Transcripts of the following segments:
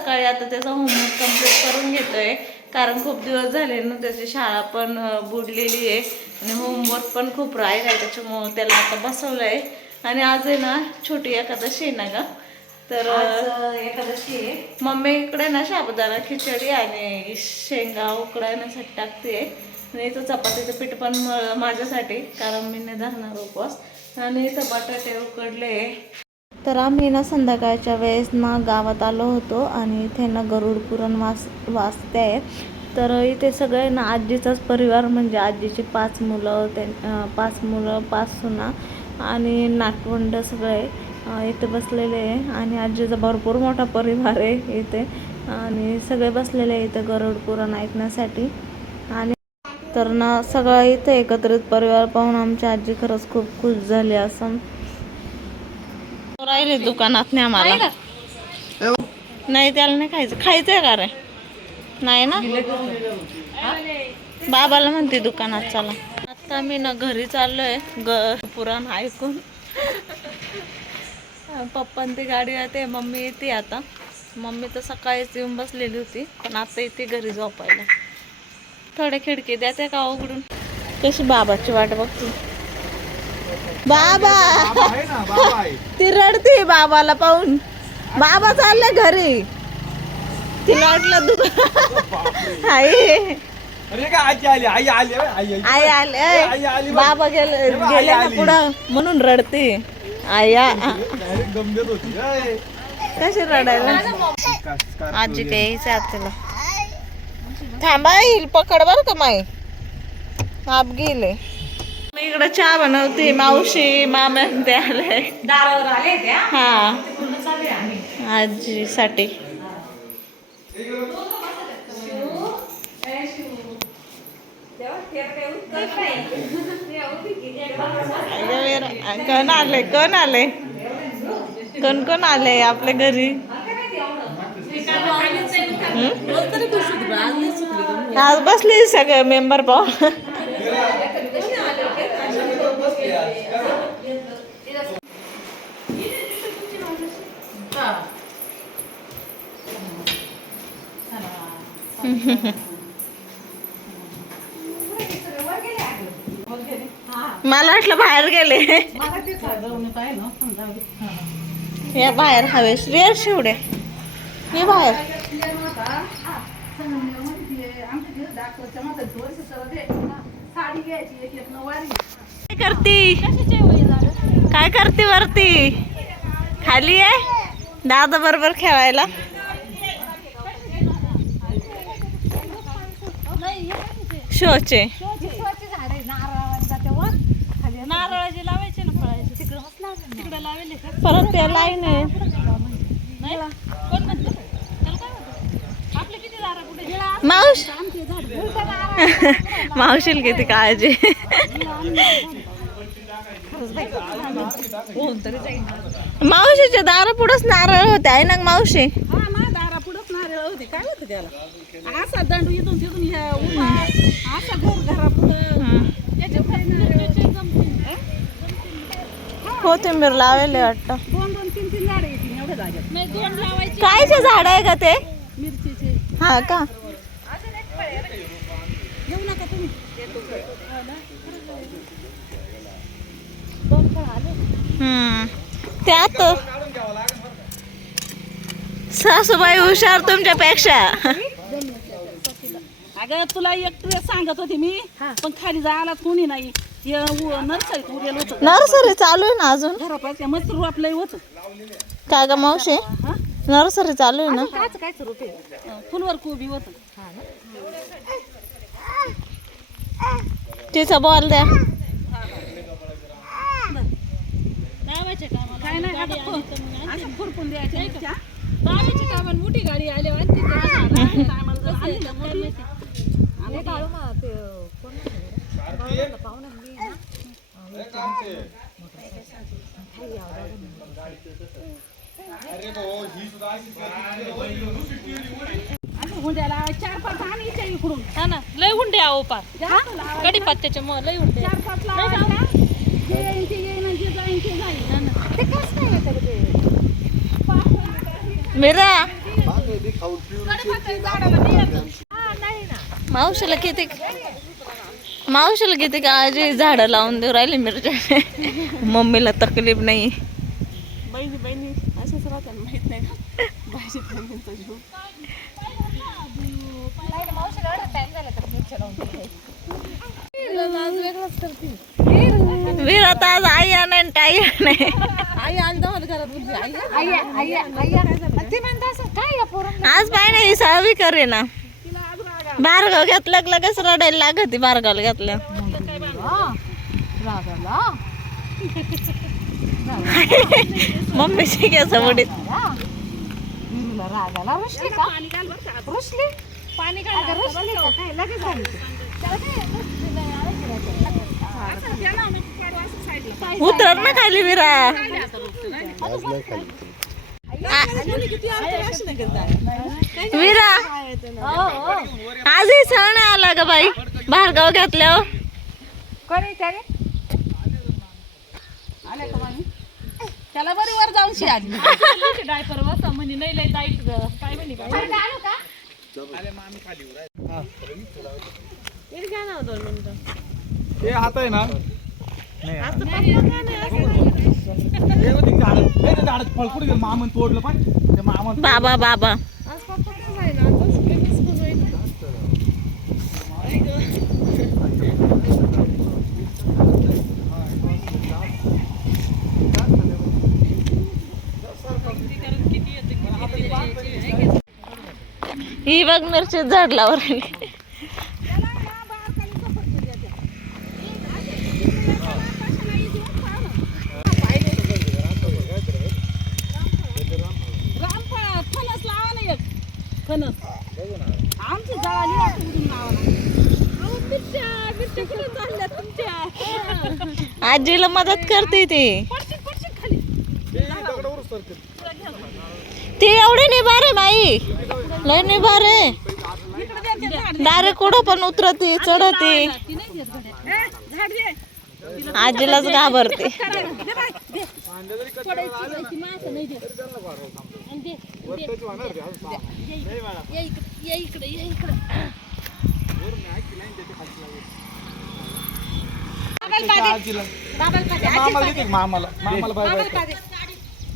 सकाळी आता त्याचा होमवर्क कंप्लीट करून घेतोय. कारण खूप दिवस झाले ना त्याची शाळा पण बुडलेली आहे. आणि होमवर्क पण खूप राहील आहे त्याच्यामुळं त्याला आता बसवलं आहे आणि आज आहे ना छोटी एकादशी आहे ना ग. तर एकादशी आहे. मम्मी इकडे ना साबुदाणा खिचडी आणि शेंगा उकडायण्यासाठी टाकते आणि इथं चपातीचं पीठ पण माझ्यासाठी कारण मी नाही धरणार उपवास. आणि इथं बटाटे उकडले. तर आम्ही ना संध्याकाळच्या वेळेस ना गावात आलो होतो आणि इथे ना गरुड पुरण वास वाचते. आहे तर इथे सगळे ना आजीचाच परिवार म्हणजे आजीचे पाच मुलं ते पाच मुलं पाच सुना आणि नाटवंड सगळे इथे बसलेले आहे आणि आजीचा भरपूर मोठा परिवार आहे इथे आणि सगळे बसलेले आहे इथे गरुड पुराण ऐकण्यासाठी. आणि तर ना सगळं इथे एकत्रित परिवार पाहून आमची आजी खरंच खूप खुश झाली असं राहिले दुकानात नाही आम्हाला नाही त्याला नाही खायचं. खायचंय का रे? नाही ना? बाबाला म्हणते दुकानात चला. आता मी ना घरी चाललोय ग पुराण ऐकून. पप्पा ते गाडी येते मम्मी येते आता. मम्मी तर सकाळीच येऊन बसलेली होती पण आता येते घरी झोपायला. थोडे खिडकी द्याते का उघडून? कशी बाबाची वाट बघते? बाबा. आहे ना बाबा आहे. ती रडते बाबाला पाहून. बाबा चालले घरी. तिला वाटलं दुकान आई. अरे काय आजी आली? आई आली अरे, आई आले. आई आली. बाबा गेले आई गेले ना आली. पुढं. म्हणून रडते. आया. होती. अय. कशी रडायला? का- का- आजी काही आत्याला थांबा येईल. पकड बर का माई? आप गेले. इकडे चहा बनवते मावशी मामा ते आले. हा. आजीसाठी. कोण आले? कोण आले? कोण कोण आले आपल्या घरी? आज बसले सगळे मेंबर पाहून. मला वाटलं बाहेर गेले. या बाहेर हवेस. वेळ शिवडे ये बाहेर. काय करती? काय करते वरती? खाली आहे दादा बरोबर खेळायला. शोचे. नारळाचे लावायचे ना फळाचे. तिकडे तिकडे लावले का? परत ते लाईन आहे. कोण म्हणतो? आपले किती दारा कुठे मावश. मावशील किती काळजी. मावशीच्या दारा पुढंच नारळ होते आहे ना मावशी हा ना दारा पुढंच नारळ होते काय होतं त्याला? असा दंड इथून तिथून ह्या उभा असा घर घरा पुढं त्याच्याखाली नारळाचे जमतील. कोथिंबीर लावले वाटतं. दोन दोन तीन तीन झाडं येतील एवढ्या जागेत. नाही दोन लावायचे. कायचे झाड आहे का ते? मिरचीचे. हा का? घेऊ नका तुम्ही. दोन फळ आले हम्म. त्यात सासूबाई हुशार तुमच्यापेक्षा. अगं तुला एक ड्रेस सांगत होते मी पण खाली जायला कोणी नाही. नर्सरीत उरेल होतं. नर्सरी चालू आहे ना अजून? घरापास मस्त रोप लय होतं. का ग मावशी? हा? नर्सरी चालू आहे ना? काच काय रोप आहे? फुलवर कोबी होतं. तिचा बॉल द्या. काय नाही असं खुरपून द्यायचं कामात मोठी गाडी आली वाटते. ती हुंड्याला चार पाच आणि इथे इकडून. हा ना लय हुंडे आहो पार. कडी पत्त्याच्या मग लय हुंडे चार पाच लावायच्या. जे येईन ते येईन आणि जे जाईन ते जाईन. ते कसं काय येतं ग ते? मेरा? बाकी खाऊन मावशीला किती मावशीला किती काळजी झाडं लावून देऊ राहिली मिरच्या मम्मीला तकलीफ नाही. बहिणी बहिणी असेच राहतात माहीत नाही का भाजी बहिणींचा जीव वीर आता आज आई नाही टाई नाही आई आणि दहा घरात बोलते आई आज पाय नाही सहावी करे ना. बारगाव घेतलं लगेच रडायला लागत बारगावला घेतलं मम्मी शिकायचं वडीत उतर ना खाली विरा. विरा. आजही सण आला का बाई. बारगाव घेतल्यावर. आले? का मामी? त्याला बरी वर जाऊन शी आली. डायपर बसा म्हणे नाही लय टाईट काय म्हणे काय हे हात आहे ना. नाही हे होते झाड हे ते झाड फळ कुठे गेलं मामन तोडलं पण ते मामन बाबा बाबा. ही बघ मिरची झाड लावर रामफळ फणस लावा ना एक फणस आमची जळाली वाटतं उडून लावा ना अहो, मिरच्या मिरच्या कुठून झाल्या तुमच्या आजीला मदत करते ती. ते एवढे एवढी निभार आहे माई लय निभार. आहे इकडे कुठं पण उतरते चढते. आजीलाच घाबरते. इकडे ना. दे बाय, दे. पडायची नाही, ती माणसं नाही देत. आणि दे, दे. त्याची होणार ते, अजून सहा. ये इकडे ये इकडे ये इकडे त्याच्या आजीला. मामाला देते मामाला. मामाला बाय बाय कर.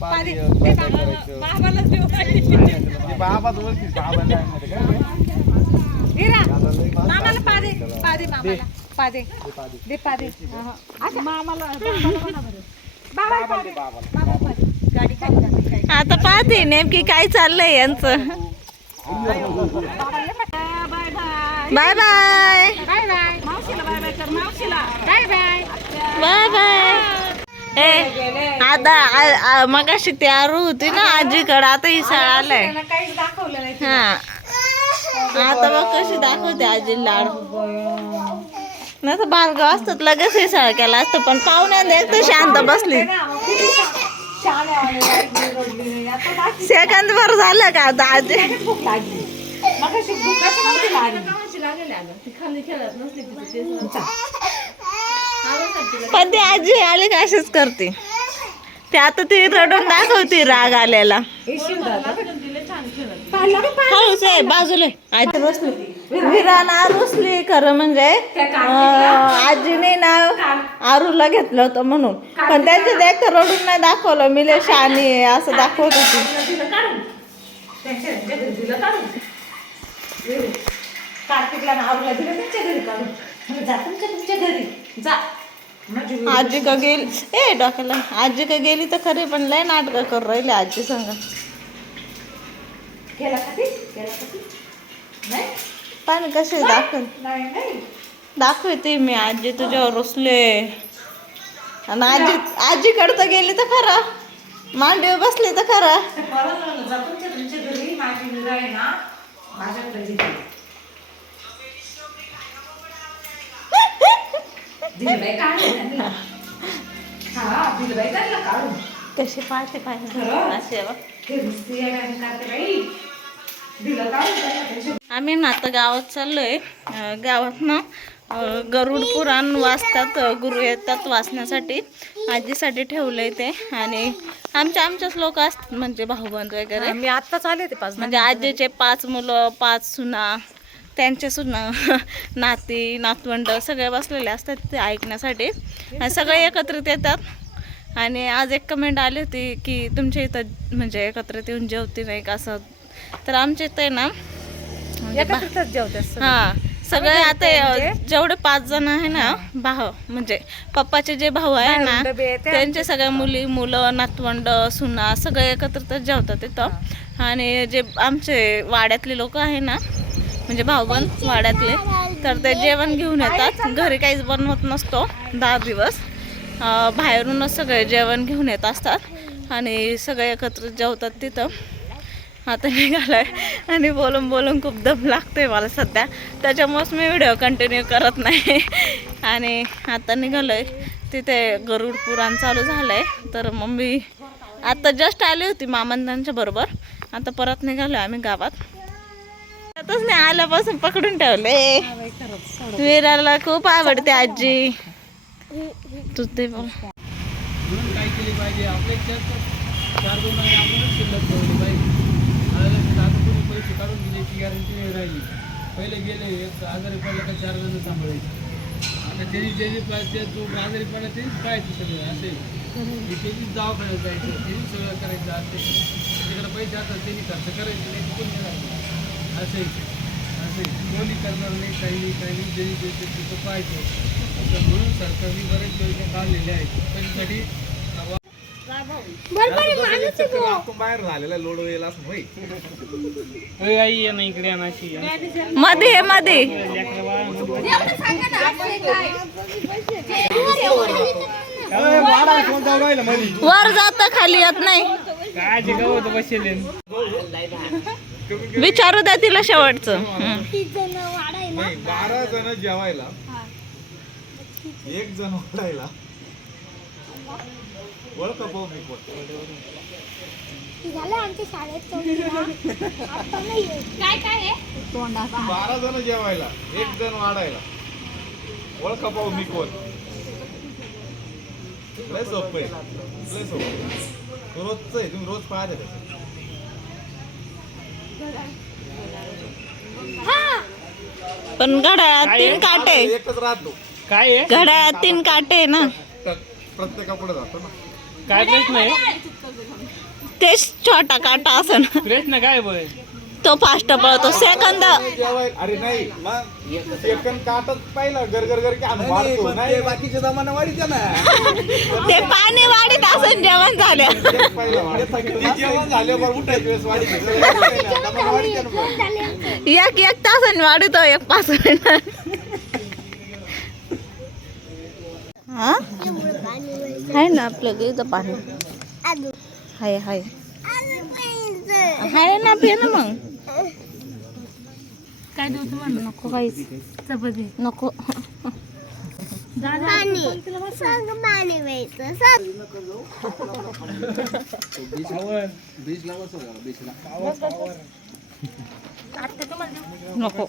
पाणी, अं, बाय बाय करायचं. बाबाला देऊ ते बाबा नाही माहिती का? पादे. दे. बाबाला आता पाहते नेमकी काय चाललंय यांचं. Bye bye. Bye bye. Bye मावशीला बाय बाय कर मावशीला. Bye bye. Bye bye. ए आता आ- आ- मगाशी ती आरू होती ना आजीकडे आता ही शाळा आलाय. काहीच दाखवलं नाही हा. आता बघ कशी दाखवते आजी लाड? नाही तर बारगाव असतात लगेच हे शाळा केला असतं पण पाहुण्याने एक तर शांत बसली. सेकंद भर झालं का आता आजी? पण ती आजी आली का अशीच करते. ते आता ती रडून दाखवते राग आलेला हळूच आहे. बाजूला. आजी रुसली खरं म्हणजे. अं, आजीने ना आरूला घेतलं होतं म्हणून. पण त्यांच्या देखत रडून नाही दाखवलं. मी लय शहाणी आहे असं दाखवत होती. कार्तिकला आवडला दिलं तुमच्या घरी काढून जा तुमच्या तुमच्या घरी. जा. आजी का गेली. ए डोक्याला. आजी का गेली तर खरी पण लय नाटकं करू राहिले आजी संग. नाही? पण कसे दाखव. दाखवते मी आजी तुझ्यावर रुसले. आणि आजी आजीकडे तर गेली तर खरं. मांडीवर बसली तर खरं. दिलबाई काढून. हा दिलबाई कशी पाहिजे आम्ही ना आता गावात चाललोय. गावात ना गरुड पुराण वाचतात गुरु येतात वाचण्यासाठी. आजीसाठी ठेवलंय ते. आणि आमच्या आमच्याच लोक असतात म्हणजे भाऊबंद वगैरे. मी आत्ताच आले ते पाच म्हणजे आजीचे पाच मुलं पाच सुना त्यांचे सुना नाती नातवंड सगळे बसलेले असतात ते ऐकण्यासाठी. आणि सगळे एकत्रित येतात. आणि आज एक कमेंट आली होती की तुमच्या इथं म्हणजे एकत्रित येऊन जेवते नाही का असं. तर आमच्या इथं आहे ना म्हणजे हा सगळे आता अ, जेवढे पाच जण आहे ना भाऊ म्हणजे पप्पाचे जे भाऊ आहे ना. त्यांचे सगळ्या मुली मुलं नातवंड सुना सगळे एकत्रितच जेवतात तिथं आणि जे आमचे वाड्यातले लोक आहे ना म्हणजे भाऊबंद वाड्यातले. तर ते जेवण घेऊन येतात. घरी काहीच बनवत नसतो. दहा दिवस. बाहेरूनच सगळे जेवण घेऊन येत असतात. आणि सगळे एकत्र जेवतात तिथं. आता निघालाय. आणि बोलून बोलून खूप दम लागतोय मला सध्या. त्याच्यामुळेच मी व्हिडिओ कंटिन्यू करत नाही. आणि आता निघालोय. तिथे गरुड पुराण चालू झालंय. तर मम्मी आता जस्ट आली होती मामंदांच्या बरोबर. आता परत निघालोय आम्ही गावात. आताच नाही आल्यापासून पकडून ठेवले. विराला खूप आवडते आजी. तू ते बघ. म्हणून काय केली पाहिजे? आपल्या इच्छा चार दोन आहे आपणच शिल्लक ठेवली पाहिजे. आता कोणी पैसे काढून दिल्याची गॅरंटी नाही राहिली. पहिले गेले आजारी पडलं का चार जण सांभाळायचे. आता त्यांनी ज्याची पाहिजे जो आजारी पडला त्यांनीच पाहायचं सगळं असे. त्यांनीच दवाखान्यात जायचं त्यांनीच सगळं करायचं असे. त्याच्याकडे पैसे असतात त्यांनी खर्च करायचे नाही तर कोणी करायचं असे असे कोणी करणार नाही काही नाही काही नाही ज्यांनी जे तिथं पाहायचं तर म्हणून सरकारने बरेच योजना काढलेल्या आहेत. आपण बाहेर झालेला लोड वेळेला आई ये ना इकडे अनाशी मध्ये मध्ये वर जात खाली येत नाही. काय जे गवत बसेल. विचारू द्या तिला शेवटचं हं. नाही बारा जण जेवायला एक जण वाढायला ओळख मी. बारा जण जेवायला एक जण वाढायला ओळख पाहू मी कोण लय सोपं आहे लय सोपं. रोजचं आहे तुम्ही रोज पाहते पण घड्याळात तीन काटे. एकच राहतो. काय आहे? घड्याळात तीन काटे ना. तर प्रत्येकापुढे जातो ना. काय प्रश्न आहे? तेच छोटा काटा असं ना प्रश्न काय बोय? तो फास्ट पळतो. सेकंद अरे नाही मग सेकंद काटच पाहिलं गर नाही जमाना ना. ते पाणी वाढीत असं जेवण झालं. जेवण झाल्यावर उठायची वेळेस वाढीत. एक एक तासाने वाढतो एक पाच मिनिट. हा? आहे ना आपलं इथं पाणी. हाय हाय. हाय ना पे ना मग. काय देऊ तुम्हाला? नको. काहीच. चपाती. नको. पाणी. सांग पाणी प्यायचं. सांग नको.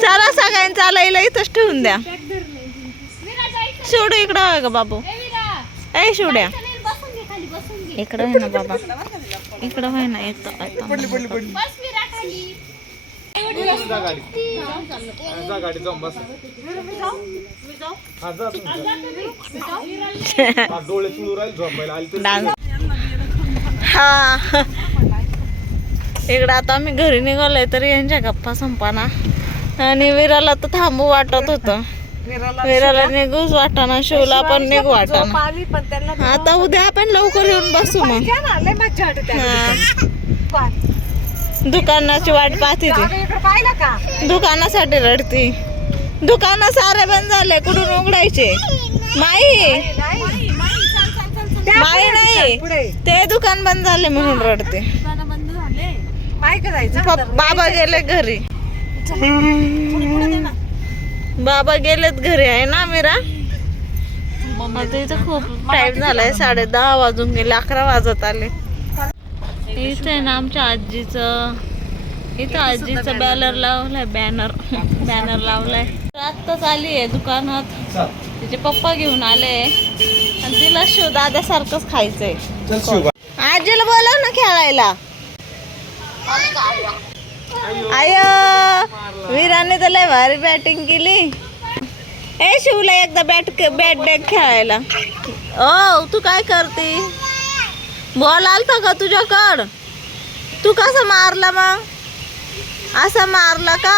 चला सगळ्यांचा आलायला इथंच ठेवून द्या. शिवडू इकडं आहे का बाबू. ए शिवड्या इकडं आहे ना बाबा. इकडं आहे ना येतं हा. इकडं आता आम्ही घरी निघालोय तरी यांच्या गप्पा संपाना. आणि विराला तर थांबू वाटत होतं. विराला निघूच वाटाना शिवला पण निघू वाटाना. आता उद्या आपण लवकर येऊन बसू मग. दुकानाची वाट पाहते ती. दुकानासाठी रडती. दुकानं सारे बंद झाले कुठून उघडायचे? माई. माई नाही. ते दुकान बंद झाले म्हणून रडते. बाबा गेले घरी. बाबा गेलेत घरी आहे ना मीरा? आता इथं खूप टाइम झालाय साडे दहा वाजून गेले अकरा वाजत आले. इथे आहे ना आमच्या आजीचं इथं आजीचं बॅनर लावलाय बॅनर बॅनर लावलाय. आत्ताच आली आहे दुकानात तिचे पप्पा घेऊन आले. आणि तिला शिव दादासारखंच खायचंय. आजीला बोलव ना खेळायला. आय वीराने तर लय भारी बॅटिंग केली. ए शिवला एकदा बॅट बॅट बॅग खेळायला. ओ तू काय करते? बॉल आलता का तुझ्याकड? तू कसा मारला मग? असा मारला का?